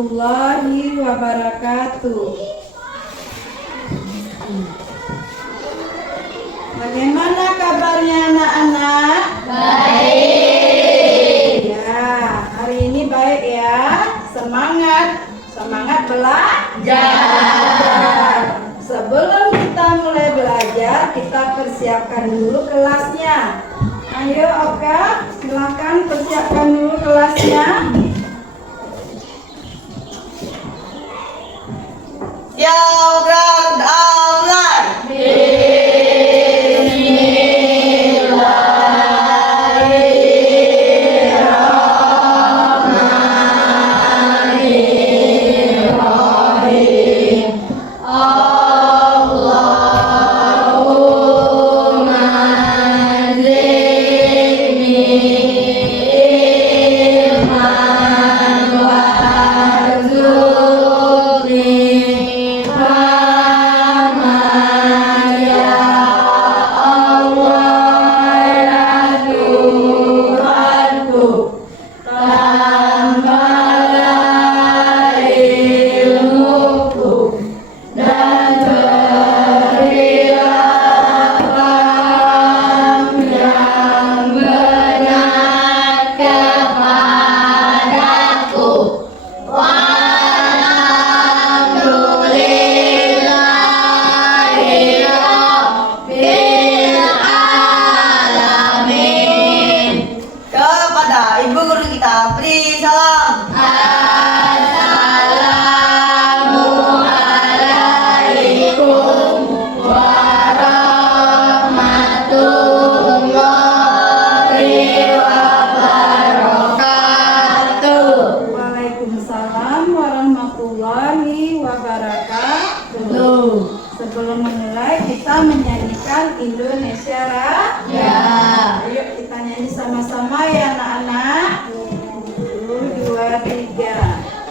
warahmatullahi wabarakatuh. Bagaimana kabarnya anak-anak? Baik. Ya, hari ini baik ya. Semangat belajar. Sebelum kita mulai belajar, kita persiapkan dulu kelasnya. Ayo Oka, silakan persiapkan dulu kelasnya. Program online. Kepada ibu guru kita beri salam. Assalamualaikum warahmatullahi wabarakatuh. Waalaikumsalam warahmatullahi wabarakatuh. Sebelum memulai, kita menyanyikan Indonesia Raya. Ayo kita nyanyi sama-sama ya anak-anak. 1, 2, 3.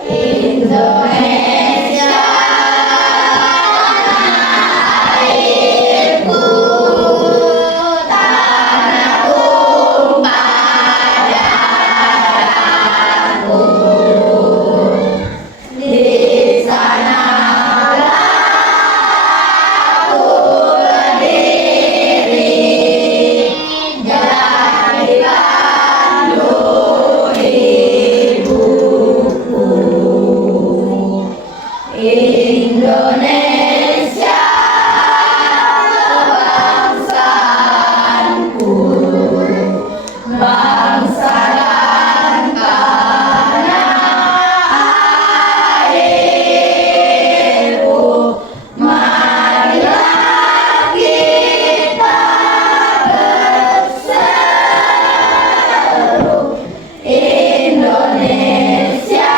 Indonesia airku, tanah tumpah darahku. Di sana aku berdiri, jadi pandu hidupku. Indonesia bangsaku, bangsa dan tanah airku. Marilah kita berseru, Indonesia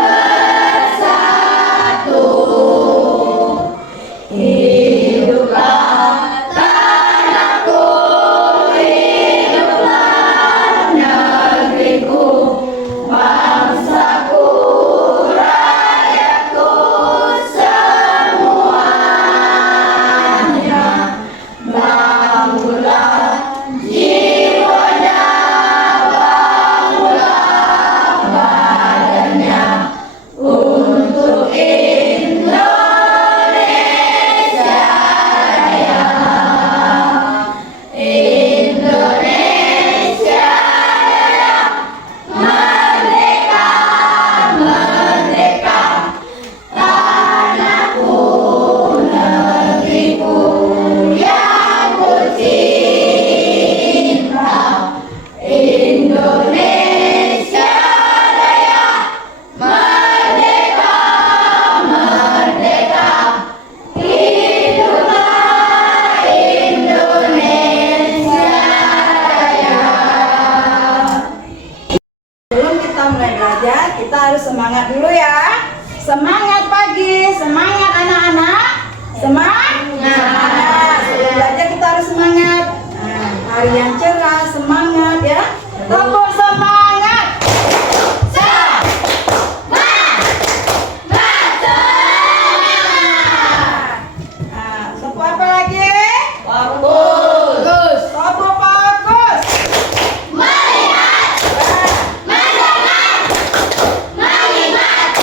bersatu. Hiduplah tanahku, hiduplah negeriku, bangsaku, rakyatku semuanya. Bangunlah jiwanya, bangunlah badannya untuk Indonesia Raya. Indonesia Raya, merdeka, merdeka, tanahku, negeriku yang ku cinta. Indonesia Raya, merdeka, merdeka, hiduplah Indonesia Raya. Sebelum kita mulai belajar, kita harus semangat dulu ya. Semangat pagi, semangat anak-anak. Semangat. Sebelum belajar kita harus semangat. Hari yang cerah, semangat ya. Tepuk semangat. Tepuk apa lagi? Bagus. Tepuk bagus. Melihat, mendengar, melihat,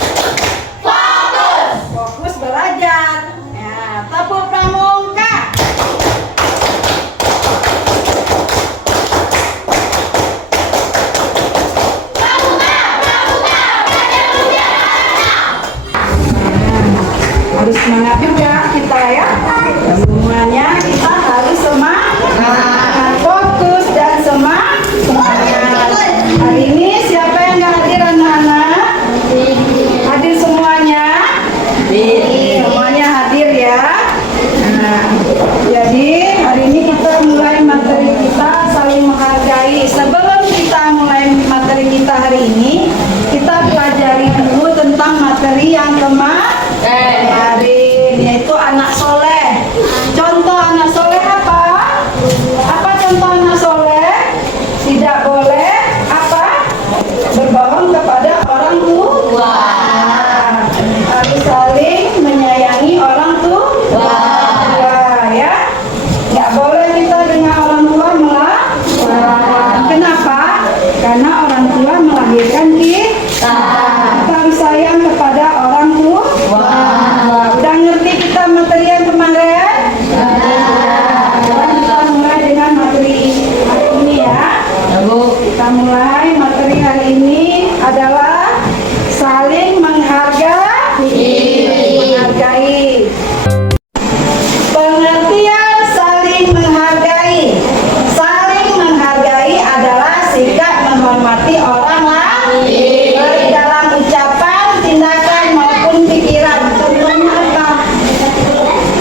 damai materi hari ini adalah saling menghargai. Pengertian saling menghargai. Saling menghargai adalah sikap menghormati orang lain, baik dalam ucapan, tindakan maupun pikiran. Contohnya apa?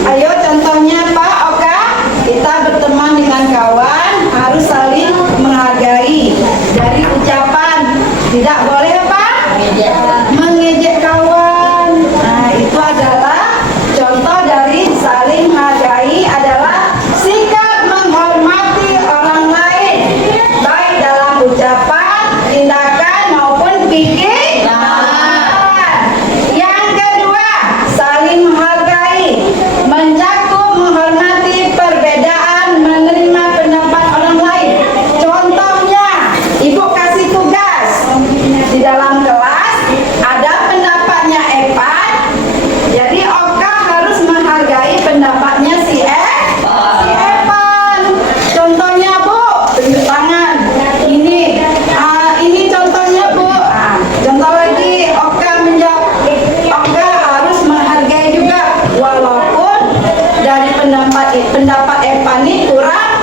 Ayo contohnya Pak Oka, kita berteman dengan kawan harus saling menghargai. Dari ucapan tidak boleh apa? Mengejek kawan. Nah, itu adalah contoh dari saling menghargai adalah sikap menghormati orang lain, baik dalam ucapan, tindakan maupun pikiran. Yang kedua, saling menghargai mencakup menghormati perbedaan, menerima pendapat orang lain. Contohnya, Ibu kasih tugas di dalam kelas, ada pendapatnya Evan, jadi Oka harus menghargai pendapatnya si Evan. Contohnya Bu, tunjuk tangan. Ini contohnya Bu. Contoh lagi, Oka menjawab. Oka harus menghargai juga, walaupun dari pendapat Evan ini kurang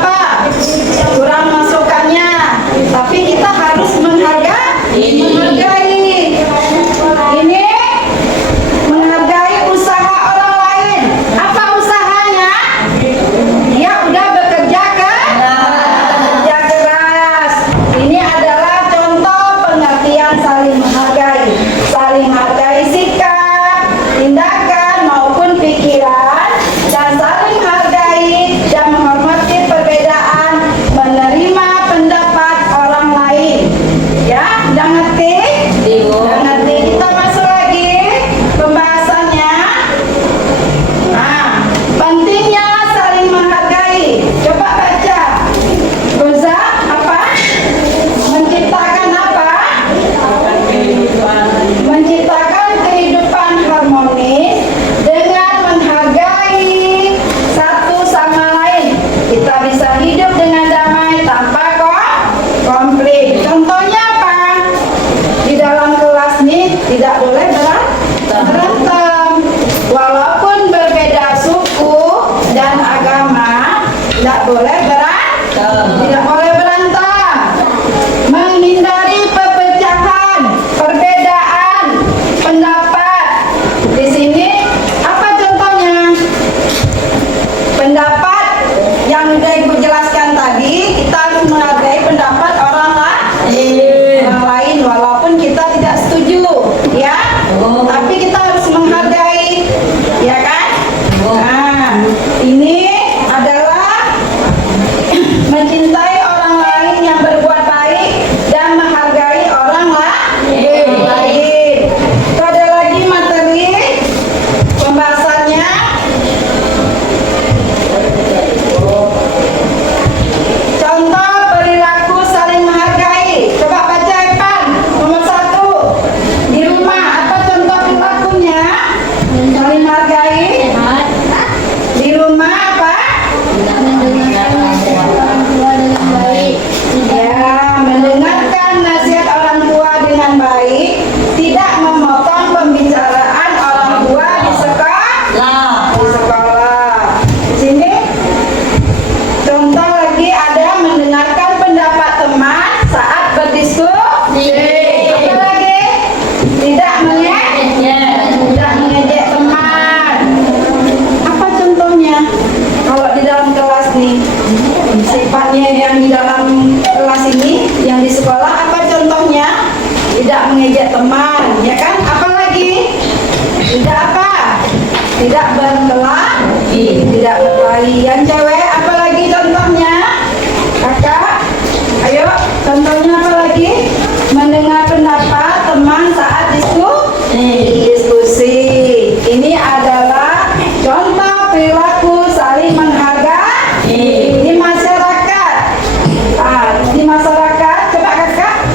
apa? Kurang masukannya. Tapi kita harus menghargai. Ini menghargai usaha orang lain. Apa usahanya? Dia udah bekerja kerja keras. Ini adalah contoh pengertian saling menghargai. Saling menghargai sikap, tindakan maupun pikiran, dan saling menghargai dan menghormati perbedaan, menerima pendapat orang lain. Ya, udah ngerti? Udah ngerti. Kita masuk lagi pembahasannya. Pentingnya saling menghargai. Coba baca. Roza, apa? Menciptakan apa? Menciptakan kehidupan harmonis dengan menghargai satu sama lain. Kita bisa hidup dengan damai tanpa konflik. Contohnya apa? Di dalam kelas ini tidak boleh berantem. Walaupun berbeda suku dan agama, tidak boleh berantem. Menghindari perpecahan, perbedaan pendapat. Di sini apa contohnya? Pendapat yang sudah Ibu jelaskan tadi, kita harus menghargai pendapat orang lain walaupun kita tidak setuju, ya. Tapi kita harus menghargai, ya kan? Nah, ini adalah mencintai orang lain yang berbuat baik dan menghargai orang lain. Itu ada lagi materi pembahasannya. Contoh perilaku saling menghargai. Coba baca Evan, nomor 1. Di rumah apa contoh perilakunya? Saling menghargai. Di rumah apa? Ya, mendengarkan nasihat orang tua dengan baik, tidak memotong pembicaraan orang tua di sekolah. Di sini contoh lagi ada mendengarkan pendapat teman saat berdiskusi. Apa lagi? Tidak mengejek teman. Apa contohnya? Kalau di dalam kelas nih, sifatnya yang di dalam kelas ini, yang di sekolah, apa contohnya? Tidak mengejek teman, ya kan? Apa lagi? Tidak apa? Tidak berkelahi. Tidak berkelahi. Yang cewek, apa lagi contohnya? Kakak, ayo, contohnya apa lagi? Mendengar pendapat teman saat diskusi. Ini adalah contoh perilaku saling menghargai di masyarakat. Di masyarakat, coba kakak.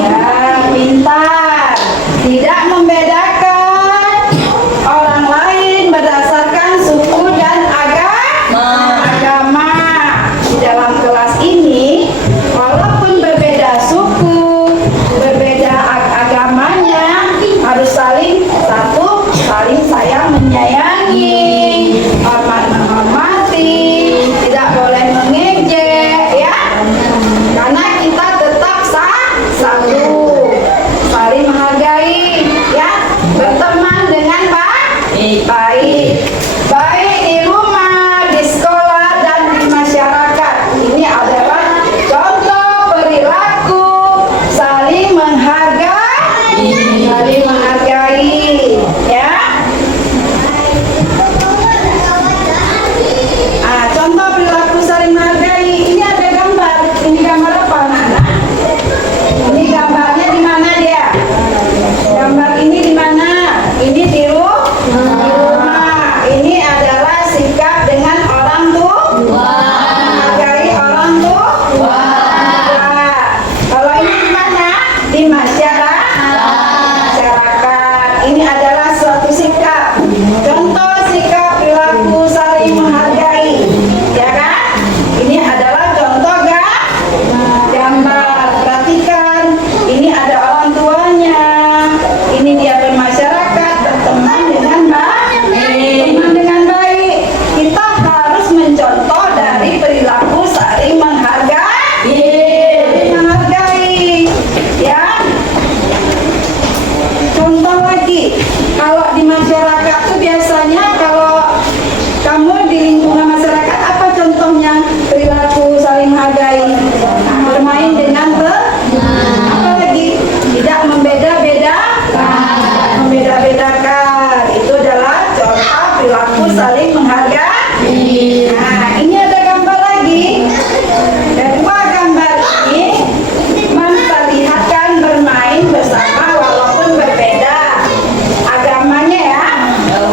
Ya, pintar. sikap dengan orang tua. Menghargai orang tua. Kalau ini di mana? Di masyarakat. Ini adalah suatu sikap. Contoh sikap perilaku saling menghargai, ya kan? Ini adalah contoh gambar. Perhatikan, ini ada orang tuanya. Ini dia bermasyarakat, berteman dengan baik. Berteman dengan baik. Kita harus mencontoh dari perilaku saling menghargai. Menghargai, ya. Contoh lagi, kalau di masyarakat tuh biasanya kalau kamu di lingkungan masyarakat apa contohnya perilaku saling menghargai? Bermain dengan apa lagi? Tidak membeda-bedakan. Itu adalah contoh perilaku saling menghargai. Nah, ini ada gambar lagi. Kedua gambar ini memperlihatkan bermain bersama walaupun berbeda agamanya, ya.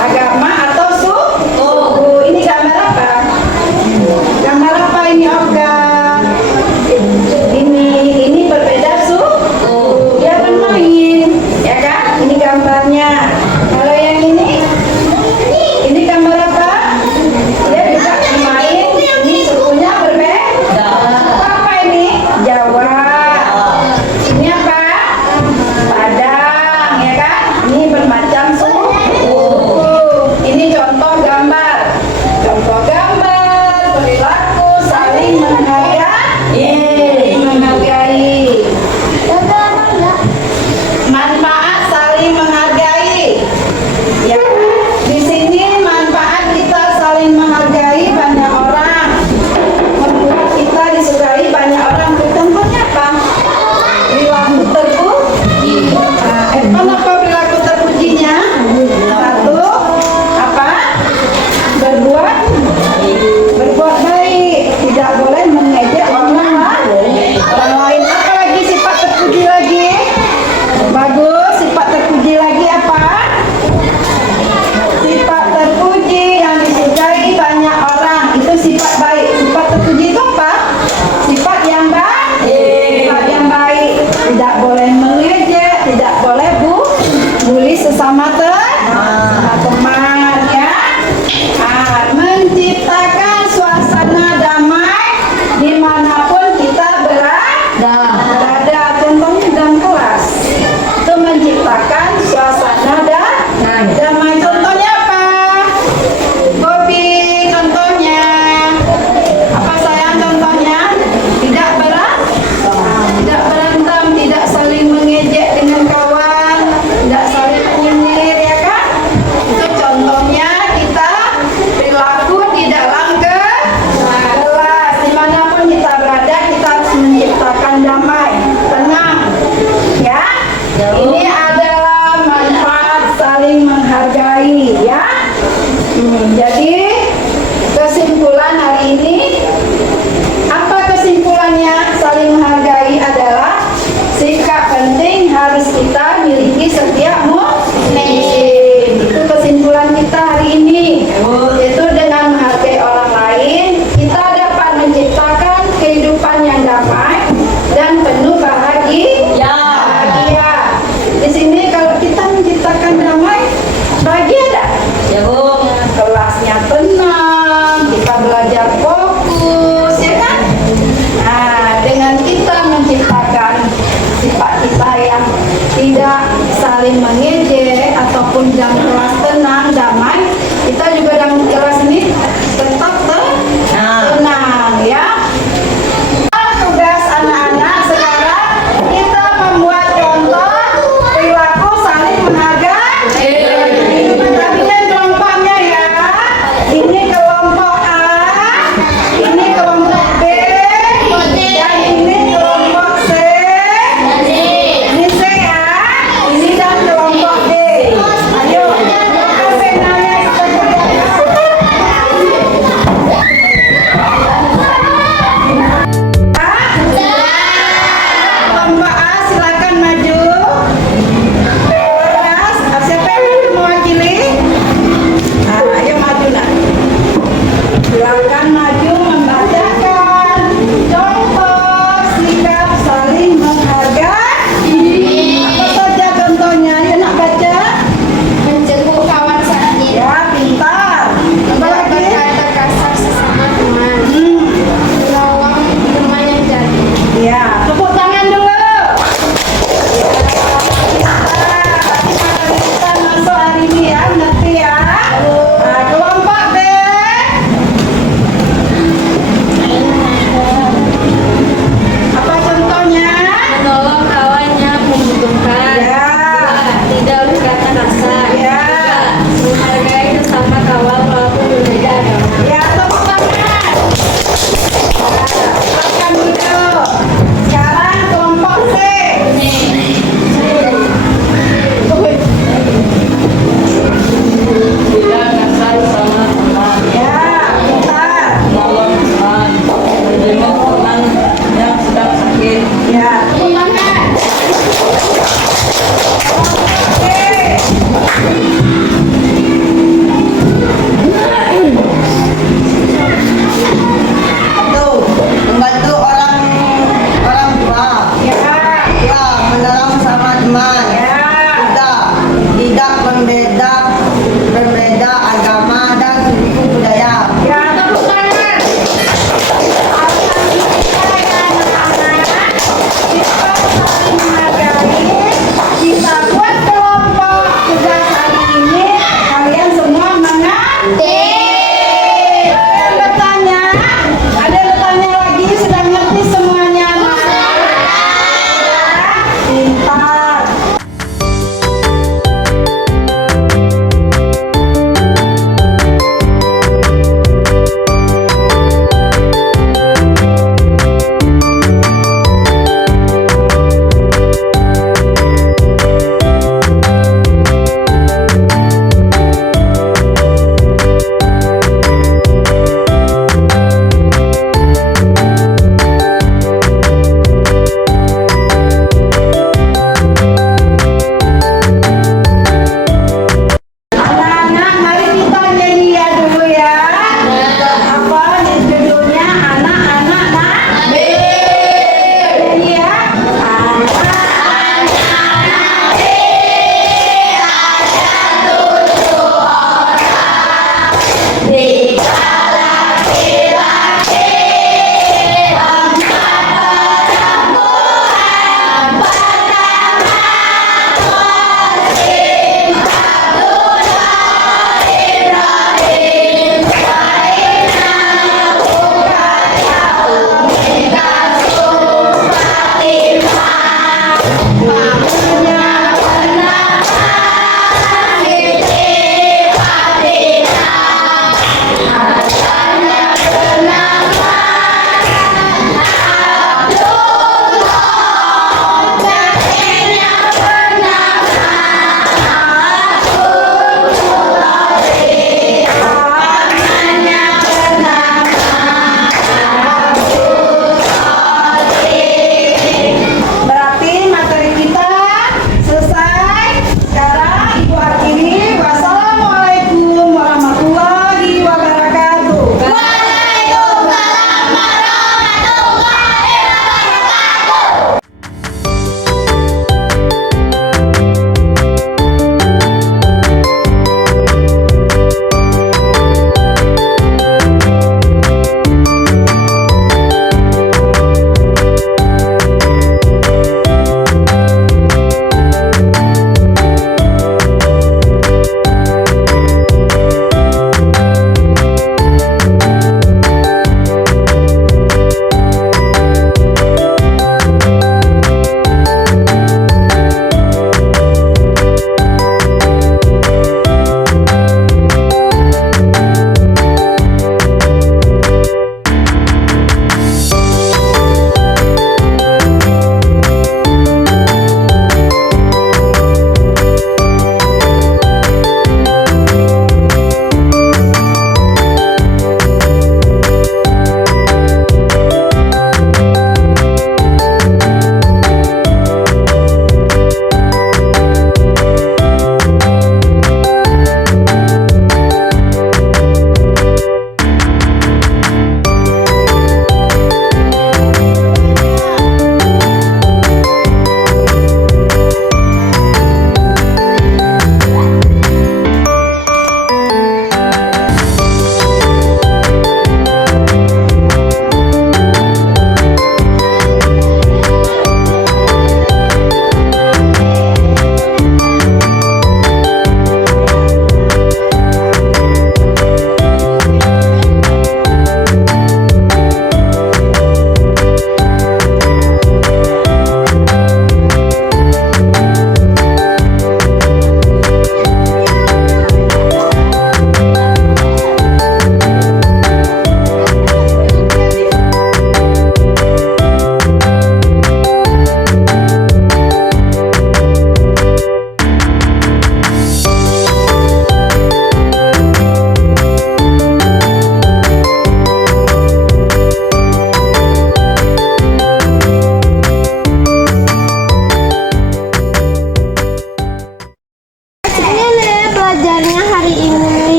Agama atau suku. Ini gambar apa? Gambar apa ini, Olga? Ini berbeda suku. Dia bermain, ya kan? Ini gambarnya. Kalau yang ini gambar apa? Dia juga bermain. Ini sukunya berbeda. Apa ini? Jawa. Ini apa? Padang, ya kan? Ini bermacam suku. Ini contoh gambar. Contoh gambar perilaku saling menghargai. Manfaat saling menghargai. Ya, di sini manfaat kita saling menghargai banyak orang. Membuat kita disukai banyak orang. Contohnya apa? Perilaku terpuji. Apa perilaku terpujinya? Satu, apa? Berbuat baik. Tidak boleh mengejek orang lain. Apa lagi sifat terpuji lagi? Bagus. Sifat terpuji lagi apa? Sifat terpuji yang disukai banyak orang. Itu sifat baik. Sifat terpuji itu apa? Sifat yang baik. Sifat yang baik. Tidak boleh mengejek, tidak boleh bully sesama teman, ya. Menciptakan suasana damai dimanapun kita berada. Contohnya dalam kelas itu menciptakan suasana damai. Contohnya apa? Bobby, contohnya apa sayang? Contohnya tidak berantem, tidak saling mengejek dengan kawan, tidak saling menyindir, ya kan? Itu contohnya kita perilaku di dalam kelas. Dimanapun kita berada, kita harus menciptakan damai, tenang, ya. Ini adalah manfaat saling menghargai, ya. Jadi kesimpulan hari ini, apa kesimpulannya? Saling menghargai adalah sikap penting harus kita miliki setiap muslim. Itu kesimpulan kita hari ini. Yaitu dengan menghargai orang lain, kita dapat menciptakan kehidupan yang damai dan penuh bahagia. Di sini kalau kita menciptakan damai, bahagia tak? Ya, Bu. Kelasnya tenang, kita belajar fokus, ya kan? Nah, dengan kita menciptakan sifat kita yang tidak saling mengejek ataupun dalam kelas tenang, damai, kita juga dalam kelas ini tetap tenang, ya. Tugas anak-anak sekarang kita membuat contoh perilaku saling menghargai. Tapi kelompoknya, ya. Ini kelompok A,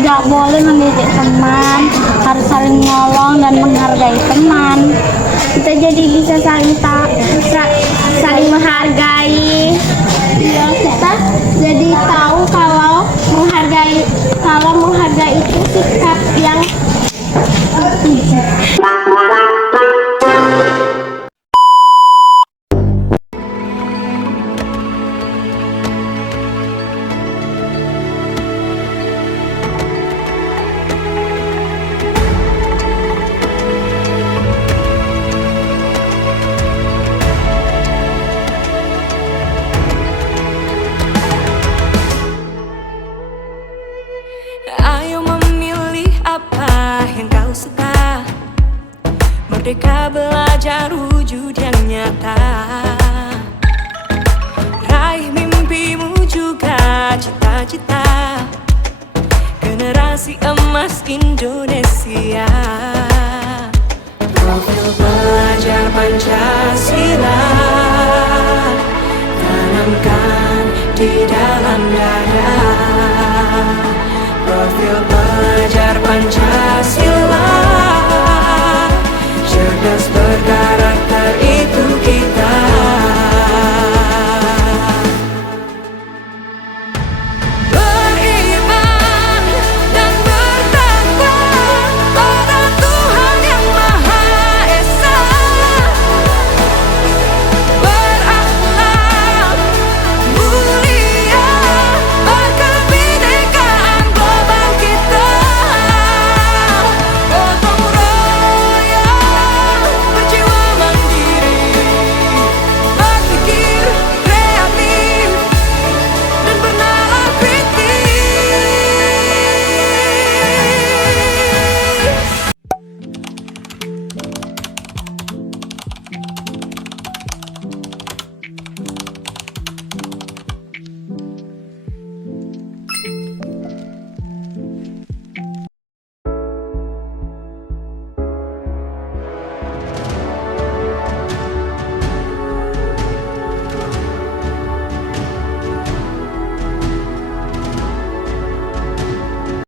tidak boleh mengejek teman, harus saling menolong dan menghargai teman. Kita jadi bisa saling menghargai. Ya, kita jadi tahu kalau menghargai itu sikap yang Ayo memilih apa yang kau suka. Merdeka belajar wujud yang nyata. Raih mimpimu juga cita-cita. Generasi emas Indonesia. Profil pelajar Pancasila tanamkan di dalam dada.